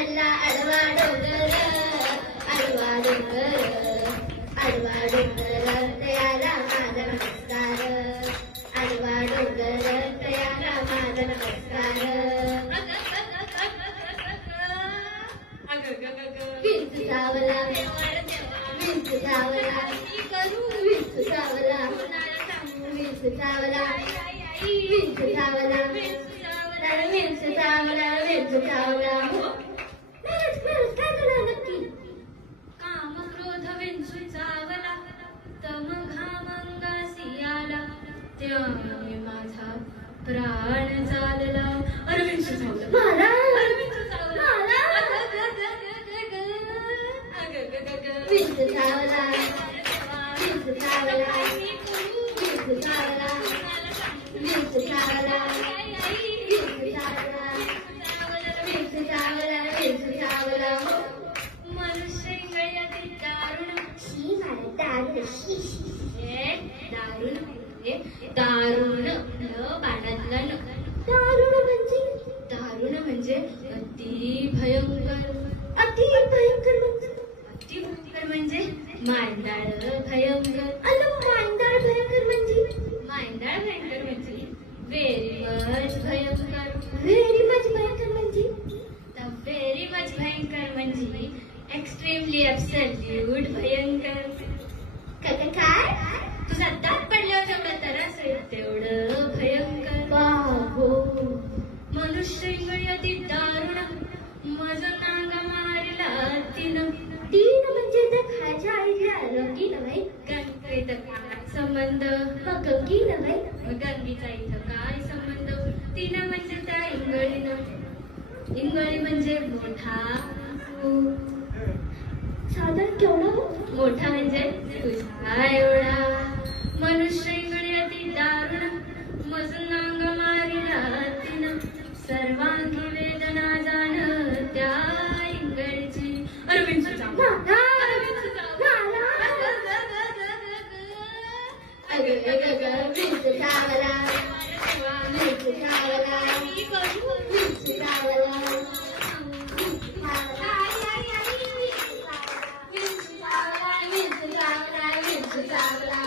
पडला आडवा डोंगर, आडवा डोंगर, आडवा डोंगर तयाला माझा नमस्कार, आडवा डोंगर तयाला माझा नमस्कार. विंच सावला, विंच सावला, विंच सावला, विंच सावला, विंच सावला, विंच सावला, विंच सावला. काय झालं नक्की? काम क्रोध विंचू चावला, तम घामंगासी आला, त्याने माझा प्राण चालला. अरे विंचू चावला मला, अरे विंचू चावला मला. विंच सावला, विंच सावला, विंच सावला, विंच सावला, विंच सावला, विंच सावला. मनुष्य इंगळ्यातील दारुण, शी मला दारुण, शी शी. दारुण म्हणजे दारुण, पाण्यातला न. दारुण म्हणजे? दारुण म्हणजे अति भयंकर. अति भयंकर म्हणजे? अति भयंकर म्हणजे मांडाळ भयंकर. अन मांडाळ भयंकर म्हणजे? मांडाळ भयंकर म्हणजे व्हेरी मच भयंकर. व्हेरी मच भयंकर म्हणजे? व्हेरी मच भयंकर म्हणजे एक्स्ट्रीमली ॲब्सोल्यूट भयंकर. काय? तुझा दात पडल्यावर जेवढं त्रास होईल तेवढं भयंकर. बाबो. मनुष्य इंगळी अति दारुण, मज नांग मारिला तिनं. तीन म्हणजे त्या खायच्या आईच्या रंगी नव्हे. गंगेत काय संबंध? मग गंगी नव्हे. गंगीचा इथं काय संबंध? तिनं म्हणजे त्या इंगळीनं. इंगळी म्हणजे मोठा. साधारण केवढा हो? मोठा म्हणजे तुझा एवढा. मनुष्य इंगळी अति दारुण, मज नांग मारिला तिनं. सर्वांगी वेदना जाण त्या इंगळीची. अरे विंचू चावला, अरे विंचू चावला. विंच सावला, विंच सावला, विंच सावला, विंच सावला.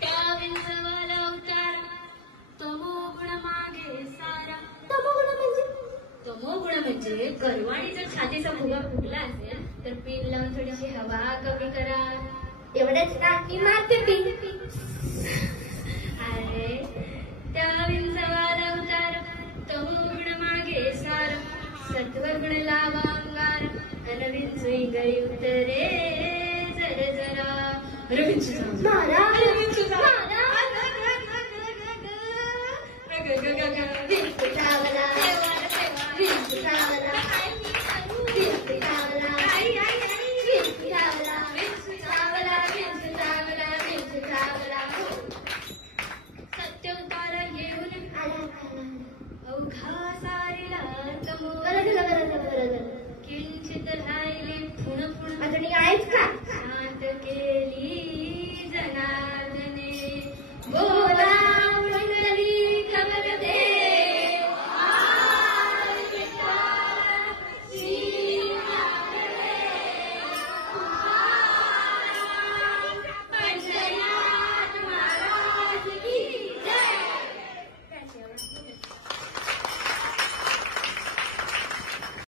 त्या विंचवाला उतारा, तमोगुण मागे सारा. तमोगुण म्हणजे? तमोगुण म्हणजे करवाणी जर छातीचा फुगा फुगला असेल तर पिन लावून थोडीशी हवा कमी करा. एवढंच ना, मी मारते पी. अरे त्या विंचवाला उतारा, तमोगुण मागे सारा. सत्वगुण लावा अंगार, अन विंचू इंगळी उतरे जर जरा. अरे विंचू चावला, मारा, अरे विंचू चावला. मारा. विंच सावला, विंच सावला, विंच सावला, विंच सावला, विंच सावला, विंच सावला. सत्य उतारा येऊन आला. अवघा सारीला तमो. बरं झालं, बरं झालं, बरं झालं. किंचित राहिले पुन पुन. अजून आहेच का?